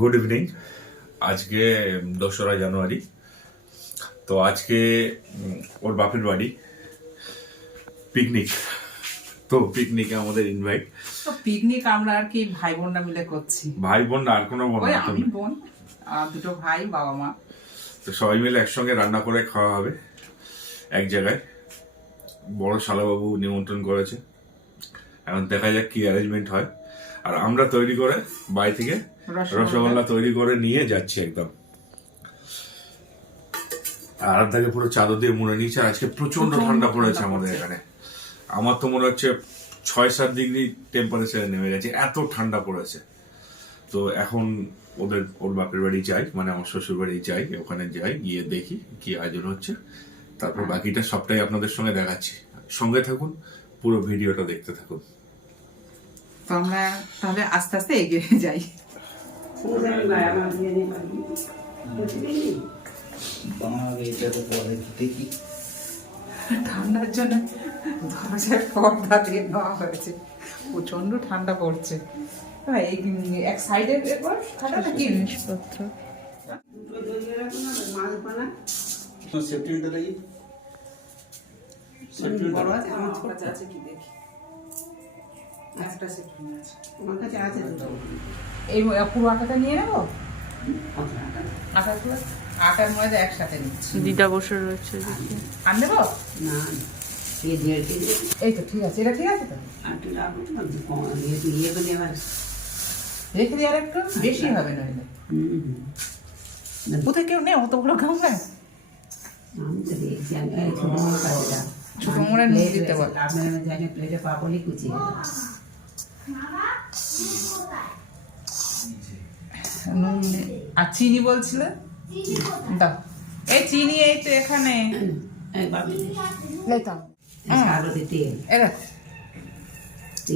Good evening আজকে দোসরা জানুয়ারি। তো আজকে ওর বাপের বাড়ি পিকনিক তো পিকনিকে আমাদের ইনভাইট তো পিকনিক আমরা আর কি ভাই বোনরা মিলে করছি। ভাই বোন আর কোনো বোন ওই না আমি বোন আর দুটো ভাই বাবা মা। তো সবাই মিলে একসঙ্গে রান্না করে খাওয়া হবে এক জায়গায়। বড় শালাবাবু নিমন্ত্রণ করেছে। এখন দেখা যাক কি অ্যারেঞ্জমেন্ট হয়। আর আমরা তৈরি করে বাড়ি থেকে রসগোল্লা। তৈরি করে নিয়ে যাচ্ছি একদম। আর থেকে পুরো চাদর দিয়ে মুড়ে নিয়েছে। আর আজকে প্রচণ্ড ঠান্ডা পড়েছে আমাদের এখানে। আমার তো মনে হচ্ছে ছয় সাত ডিগ্রি টেম্পারেচারে নেমে গেছে। এত ঠান্ডা পড়েছে। তো এখন ওদের ওর বাপের বাড়ি যাই মানে আমার শ্বশুর বাড়ি যাই ওখানে যাই গিয়ে দেখি কি আয়োজন হচ্ছে। তারপর বাকিটা সবটাই আপনাদের সঙ্গে দেখাচ্ছি। সঙ্গে থাকুন পুরো ভিডিওটা দেখতে থাকুন। তো আমরা তাহলে আস্তে আস্তে এগিয়ে যাই। ঠান্ডার জন্য দরজার পর্দা দিয়ে নেওয়া হয়েছে। প্রচণ্ড ঠান্ডা পড়ছে। হ্যাঁ, এই এক সাইডে এবার ঠান্ডা নাকি? জিনিসপত্র। সেফটিটা লাগি বড় আছে আমার ছোট আছে কি দেখি? একটা সেট আছে আমার কাছে আছে দুটো। এই পুরো আটাটা নিয়ে নেব? আচ্ছা, আটাগুলো? আটার ময়দা একসাথে নিচ্ছি। দিদা বসে রয়েছে এদিকে। আর নেব না এই তো ঠিক আছে। এটা ঠিক আছে তো? রাখো দিয়ে আর একটু বেশি হবে নইলে। কোথায় কেউ নেই? অতগুলো খাবে আমি তো দেখছি আমি ছোট মোড় নিয়ে দিতে বল। আপনার জায়গায় প্লেটে কুচিয়ে দাও। নুন আর চিনি বলছিল? দাও। এই চিনি এই তো এখানে।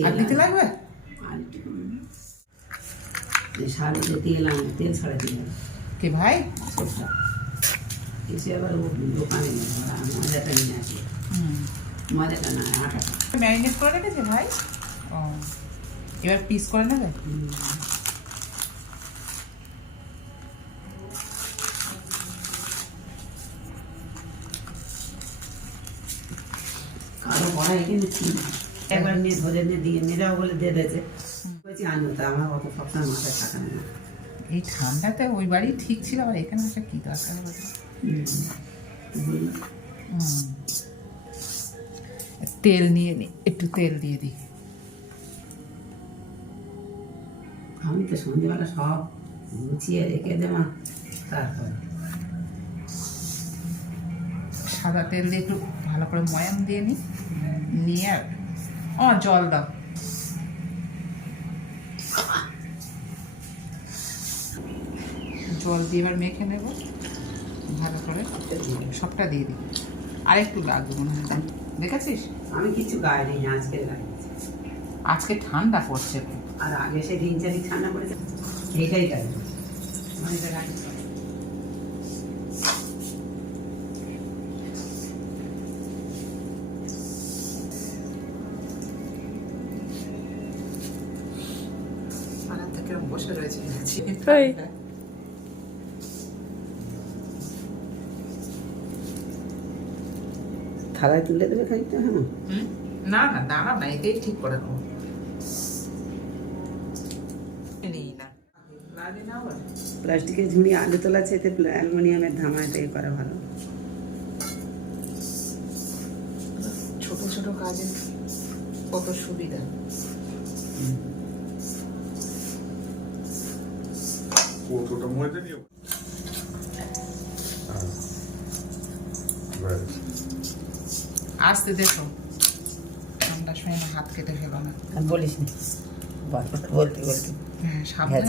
আর দিতে লাগবে? একটু, তেল আনো তেল ছাড়া দিলে কি ভাই? এসে আবার দোকানে ময়দাটা নিয়ে আসি। ময়দাটা না আটাটা। ম্যারিনেট করে রেখেছে ভাই? ও। এবার পিস করে নেবে? এখানে ছিল একবার ধরে নিয়ে দিয়ে বলে দিয়ে দিয়েছে। বলছি তা আমার অত সবসময় মাথায় থাকা না। এই ঠান্ডাতে ওই বাড়ি ঠিক ছিল আর এখানে একটা কি দরকার। তেল নিয়ে নি একটু তেল দিয়ে দিই। আমি তো সন্ধ্যেবেলা সব গুছিয়ে রেখে দেওয়া তারপর সাদা তেল দিয়ে একটু ভালো করে ময়াম দিয়ে নিই নিয়ে আর ও জল দাও জল দিয়ে এবার মেখে নেব ভালো করে সবটা দিয়ে দিই আর একটু লাগবে মনে হয়? দেখেছিস আমি কিছু গায়ে নেই আজকে আজকে ঠান্ডা পড়ছে। আর আগে সে দিন চারি ঠান্ডা করে এইটাই মানে এটা। থেকে বসে রয়েছে। তাই? থালায় তুলে দেবে খানিকটা হ্যাঁ হুম? না না দাঁড়া না এটাই ঠিক করে দেবো নিই না লাগে না আবার প্লাস্টিকের ঝুড়ি আলু তোলা চেতে অ্যালুমিনিয়ামের ধামা এটাই করা ভালো। ছোট ছোট কাজে কত সুবিধা। নিয়ে আসতে দেখো। ঠান্ডার সময় হাত কেটে ফেলো না। আর বলিস না। বলতে বলতে। হ্যাঁ হয়ে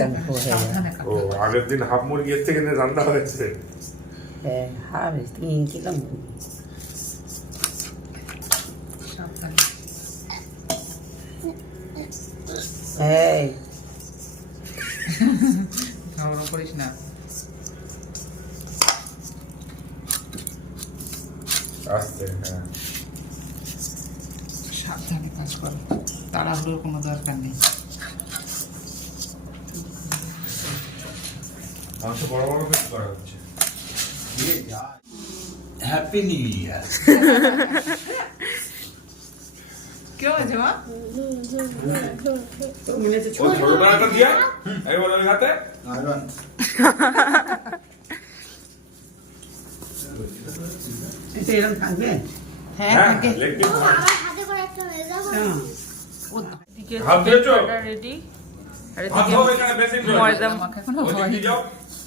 ও আগের দিন হাফ মুরগি এর থেকে এনে রান্না হয়েছে। হ্যাঁ হবে তিন কিলো এই। ঝগড়া করিস না। আসতে হ্যাঁ। সাবধানে কাজ করো। তাড়াহুড়োর কোনো দরকার নেই। বড় বড় পিস করা হচ্ছে হ্যাপি নিউ ইয়ার কি হয়েছে মা ওই ছোটটা একটা দিয়া এই বলে ওই হাতে এটা এরকম থাকবে হ্যাঁ থাকে লেগ পিস হাতে করে একটা মেজা কেন? এদিকে রেডি আর এদিকে ময়দা আমাকে এখনও হয়নি।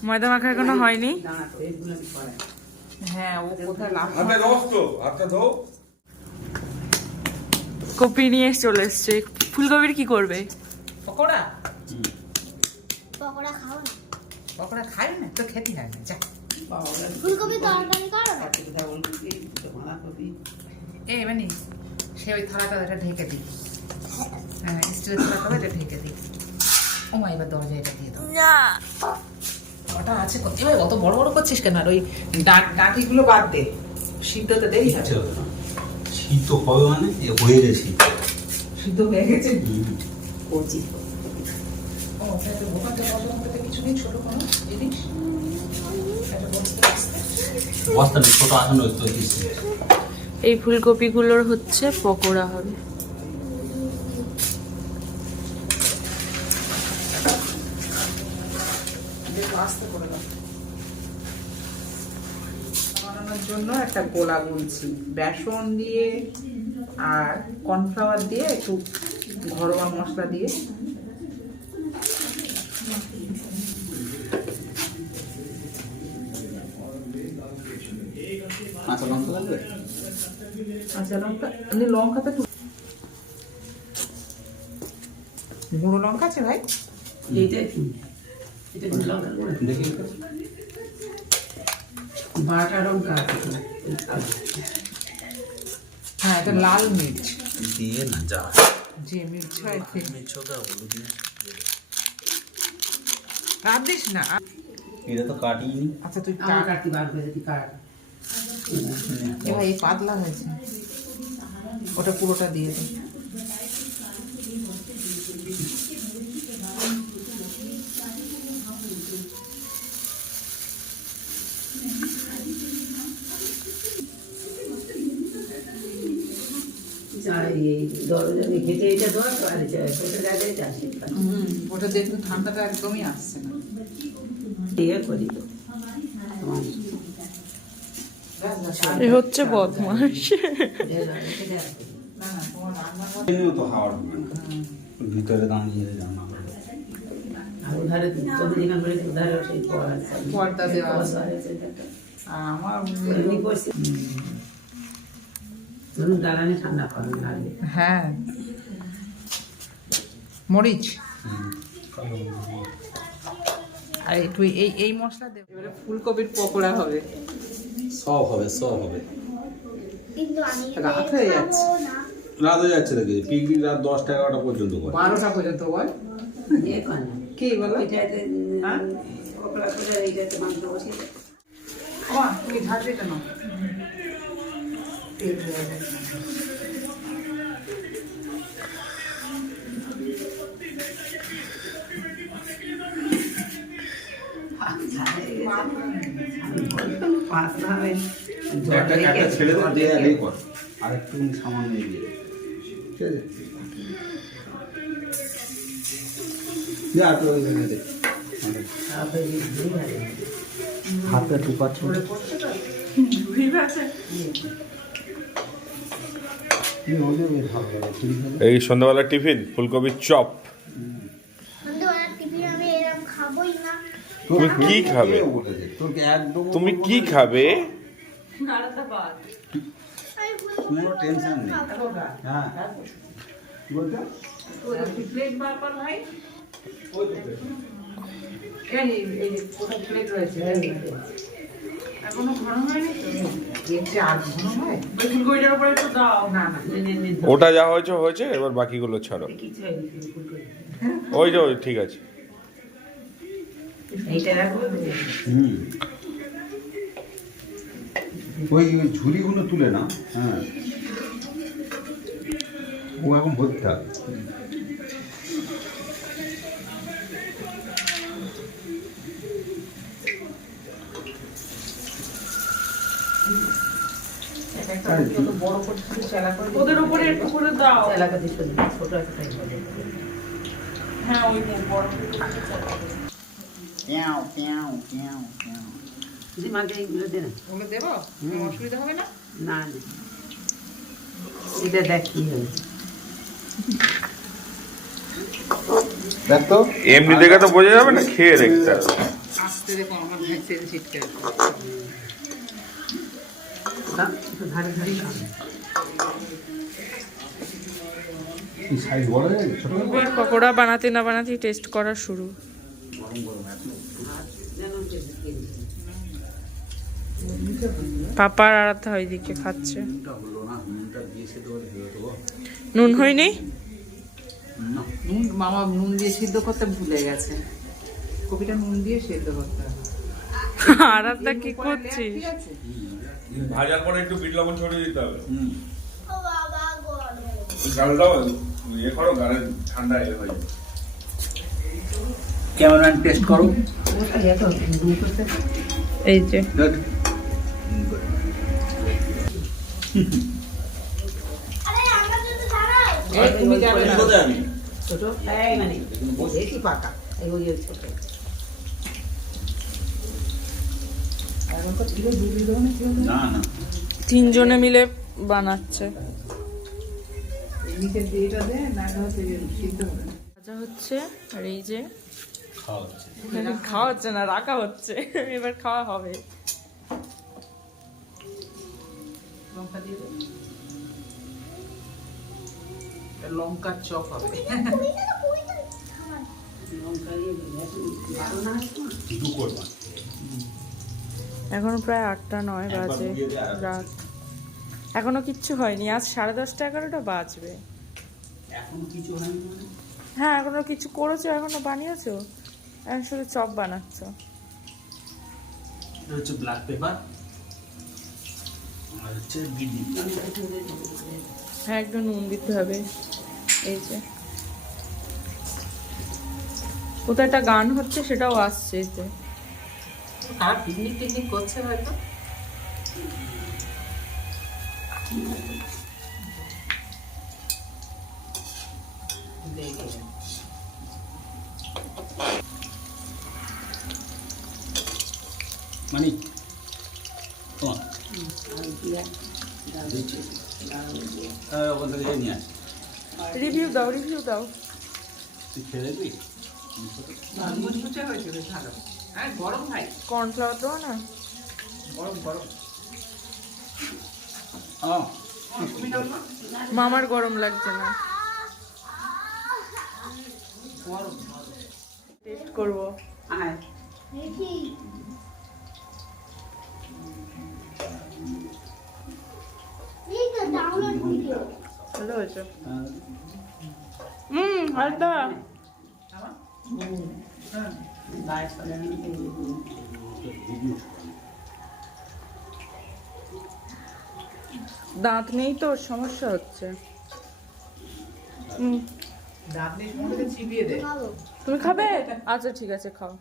ময়দা মাখা এখনও হয়নি। হ্যাঁ ও কোথায় লাভ কপি নিয়ে চলে এসছে। ফুলকপির কি করবে? পকোড়া? পকোড়া খাও না। পকোড়া খাই না তো খেতে হয় না যা। ফুলকপি তরকারি করো না। কাটতে কোথাও বলবি কি, দুটো বাঁধাকপি। এই মানে সে ওই থালাটা ঢেকে দিই হ্যাঁ স্টিলের থালাটা এটা ঢেকে দিই ও মা এবার দরজা এটা দিয়ে দাও। ওটা আছে কত? এবার অত বড় বড় করছিস কেন? আর ওই ডাঁট ডাঁটিগুলো বাদ দে। সিদ্ধতে দেরি আছে না। তো কবে মানে? হয়ে গেছি। সিদ্ধ হয়ে গেছে? কচি। ও তাহলে ভোগাতে বসার মধ্যে কিছু নেই ছোট কোনো জিনিস একটা বসতে আসতে বস্তা ছোট আসন এই ফুলকপিগুলোর হচ্ছে পকোড়া হবে দেখো আস্তে করে দাও বানানোর জন্য একটা গোলা গুলছি। বেসন দিয়ে আর কর্নফ্লাওয়ার দিয়ে একটু ঘরোয়া মশলা দিয়ে। কাঁচা লঙ্কা লাগবে? কাঁচা লঙ্কা? এমনি লঙ্কাটা একটু গুঁড়ো লঙ্কা আছে ভাই? এইটা কি? এটা কি লঙ্কা গুঁড়ো? দেখি। বাটা লঙ্কা। হ্যাঁ এটা লাল মির্চ। দিয়ে না যা। যে মির্চ হয় দিয়ে। না? এটা তো কাটিনি। আচ্ছা তুই আমার কাট। এই পাতলা হয়েছে। ওটা পুরোটা দিয়ে দে যা এই দরজা ঘেটে এটা ধর, আসে। ওটা দেখুন ঠান্ডাটা একদমই আসছে না। দিয়ে করি তো। এ হচ্ছে বদমাস ভিতরে দাঁড়িয়ে রান্না তোদের যেখানে সেই পর্দা দেওয়া আমার দাঁড়ানে ঠান্ডা করেন লাগবে হ্যাঁ। মরিচ। আর একটু এই এই মশলা দেবে। এবারে ফুলকপির পকোড়া হবে। সব হবে সব হবে। কিন্তু রাত হয়ে যাচ্ছে। রাত হয়ে যাচ্ছে নাকি? পিকনিক রাত দশটা এগারোটা পর্যন্ত করে। বারোটা পর্যন্ত বল। কি বলো? হ্যাঁ? তুমি ঝাঁঝরি কেন তেল হয়ে গেছে। পাতলা হবে জল একটা রেখে- একটা ছেড়ে দিয়ে রেখে- রে কর। আর একটু সামান্য এগিয়ে ঠিক আছে। যা তো ওই জায়গায় দে। তারপরে এই দুই ভাগে। হাতটা টুকাচ্ছ কি হলে বেশ ভালো লাগে ঠিক আছে এই সন্ধ্যাবেলা টিফিন ফুলকপির চপ। তুমি কি খাবে? তুমি কি খাবে? হ্যাঁ। প্লেট রয়েছে ওটা যা হয়েছে হয়েছে এবার বাকিগুলো ছাড়ো। করে। ওই যে ওই ঠিক আছে। ওই ওই ঝুড়িগুলো তুলে না হ্যাঁ। ও এখন ভর্তি। থাক বড় করে শুধু চেলা করে দিই। ওদের উপরে একটু করে দাও চেলাকে দিয়ে ছোট একটা টাইপ করে দিই। হ্যাঁ ওই বড় দিদি মাকে এইগুলো দে না। ওগুলো দেবো? অসুবিধা হবে না? না না। এটা দেখ কি হবে দেখ তো এমনি দেখে তো বোঝা যাবে না খেয়ে দেখতে আসতে দেখো আমার ভেসে ছিটকে একটু ধারে ধারে হয়ে হয়ে পকোড়া বানাতে না বানাতেই টেস্ট করা শুরু। পাপার খাচ্ছে সেদ্ধ করে দিয়ে দেবো নুন হয়নি? নুন মামা নুন দিয়ে সিদ্ধ করতে ভুলে গেছে। কপিটা নুন দিয়ে সিদ্ধ করতে হবে। আরাধ্যা কি করছিস? ঠিক আছে। ভাজার পরে একটু বিট লবণ ছড়িয়ে দিতে হবে। গালটাও ইয়ে করো গালে ঠান্ডা এ হয়ে যাবে। ক্যামেরাম্যান টেস্ট করো। এই যে। তুমি যাবে কোথায় আমি? ছোট? এই মানে পাকা। এই ওই ছোট আর এখন তো কিলো দুধ দিয়ে দেবো না কি হবে না না তিনজনে মিলে বানাচ্ছে। ভাজা হচ্ছে আর এই যে খাওয়া হচ্ছে না রাখা হচ্ছে। এবার খাওয়া হবে। লঙ্কা লঙ্কার চপ হবে। লঙ্কা দিয়ে এখন প্রায় আটটা নয় বাজে রাত। এখনও কিচ্ছু হয়নি আজ সাড়ে দশটা এগারোটা বাজবে। মানে? হ্যাঁ এখনও কিছু করেছ এখনও বানিয়েছো? এখন শুধু চপ বানাচ্ছ। হচ্ছে ব্ল্যাক পেপার আর হচ্ছে হ্যাঁ একটু নুন দিতে হবে। এই যে। কোথায় একটা গান হচ্ছে সেটাও আসছে এই আর পিকনিক টিকনিক করছে হয়তো। মানে দিচ্ছি হ্যাঁ রিভিউ দাও রিভিউ দাও। তুই দেখবি হয়েছে ভালো। আর গরম ভাই। কর্নফ্লাওয়ার দাও না? গরম গরম। মামার গরম লাগছে না। টেস্ট করব। ভালো হয়েছে। হ্যাঁ। হুম হালকা দাঁত নেই তো সমস্যা হচ্ছে। হুম। দাঁত নেই সময় চিবিয়ে দে। ভালো। তুমি খাবে? আচ্ছা ঠিক আছে খাও।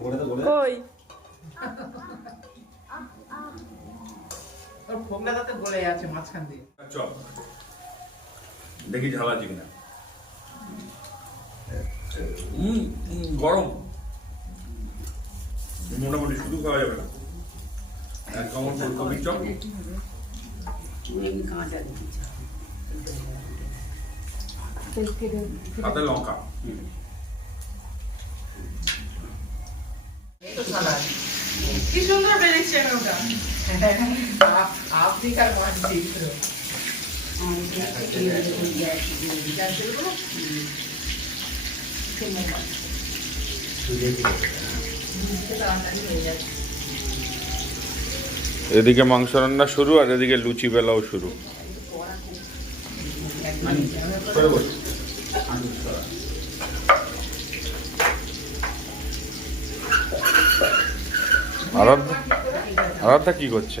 ওটা তো বলে কই? ফোকলা দাঁতে গলে আছে মাঝখান দিয়ে। চপ। দেখি ঝাল কিনা। হুম হুম, গরম মোটামুটি শুধু খাওয়া যাবে না কমন ফুলকপির চপ এমনি কাঁচা দিচ্ছি সাথে লঙ্কা এই তো সালাদ কি সুন্দর বেরিয়েছে ওটা আপনি কার মাছ এদিকে মাংস রান্না শুরু আর এদিকে লুচি বেলাও শুরু। আরাধ্যা কি করছে?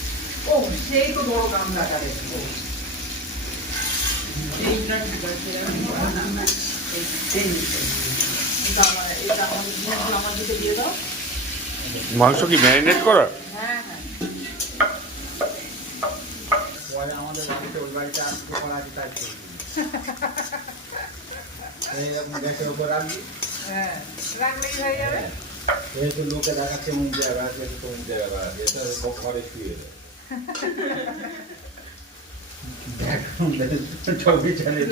ও সেই তো বড় গামলাটা রে এইটা ঠিক আছে। এটা আমার এটা আমার আমার দিকে দিয়ে দাও মাংস কি ম্যারিনেট করা? হ্যাঁ হ্যাঁ। পরে আমাদের বাড়িতে ওই বাড়িতে আসতে করা আছে তাই এইরকম গ্যাসের উপর রাখবি। হ্যাঁ রাখলেই হয়ে যাবে। যেহেতু লোকে দেখাচ্ছে মুখ জায়গা আছে তো মুখ জায়গা আছে। এটা ঘরে শুয়ে চালিয়ে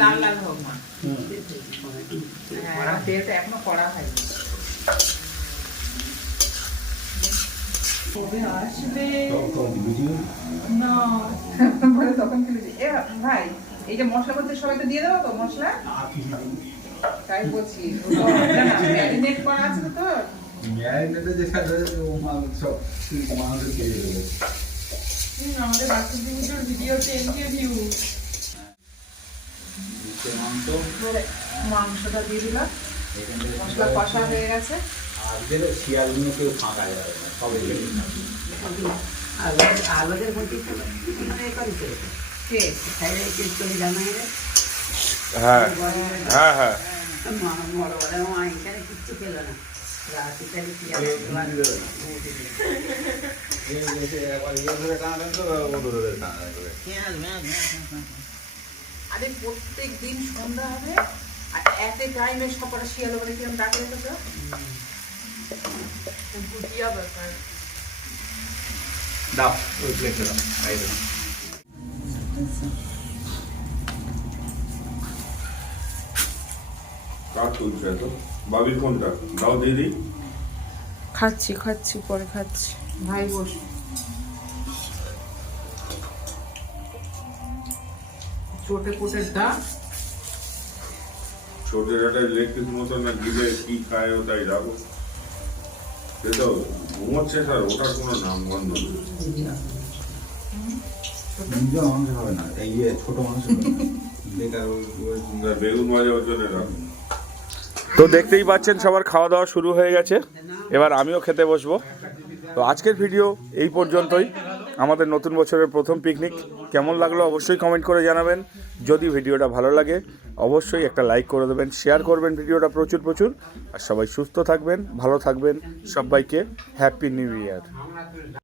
লাল লাল হোক মা। হুম। হ্যাঁ আমার তেলটা এখনও করা হয়নি। কবে আসবে? না। বলে তখন তুলেছি এ ভাই এই যে মশলা করতে সবাই তো দিয়ে দেবো তো মশলা? তাই বলছি ম্যারিনেট করা আছে তো ম্যারিনেটে যে সাথে ও মাংস সব মাংস খেয়ে দেবে। হুম, আমাদের ভিডিও টেন কে ভিউ মাংসটা দিয়ে দিলাম। মশলা কষা হয়ে গেছে। আজকের শিয়ালগুলো কেউ ফাঁকা যাবে না সব এখানে আলোদের মধ্যে মানে করেছে। কে? খাইলে হ্যাঁ। হ্যাঁ হ্যাঁ। বড় বড়। মা এখানে কিচ্ছু পেল না। আর প্রত্যেক দিন সন্ধ্যা হবে, আর এতে টাইমে সকালে শিয়ালো বলে কিরম ডাকে রেখেছো ভুটিয়া ব্যাপার। দাও, ওই প্লেটে দাও কার তুলছে এত বাবির কোনটা? দাও দিদি। খাচ্ছি খাচ্ছি পরে খাচ্ছি। ভাই বস। ছোটে কোটের ডাক ছোট জাটের লেগ পিস মতো না গিলে কি খায় ও তাই রাখো। সে তো ঘুমোচ্ছে স্যার ওটার কোনো নাম গন্ধ না এই ছোট মাংস বেকার বেগুন ভাজা ওর জন্য রাখো। তো দেখতেই পাচ্ছেন সবার খাওয়া দাওয়া শুরু হয়ে গেছে। এবার আমিও খেতে বসবো। তো আজকের ভিডিও এই পর্যন্তই। আমাদের নতুন বছরের প্রথম পিকনিক কেমন লাগল অবশ্যই কমেন্ট করে জানাবেন। যদি ভিডিওটা ভালো লাগে, অবশ্যই একটা লাইক করে দেবেন শেয়ার করবেন ভিডিওটা প্রচুর প্রচুর। আর সবাই সুস্থ থাকবেন, ভালো থাকবেন। সবাইকে হ্যাপি নিউ ইয়ার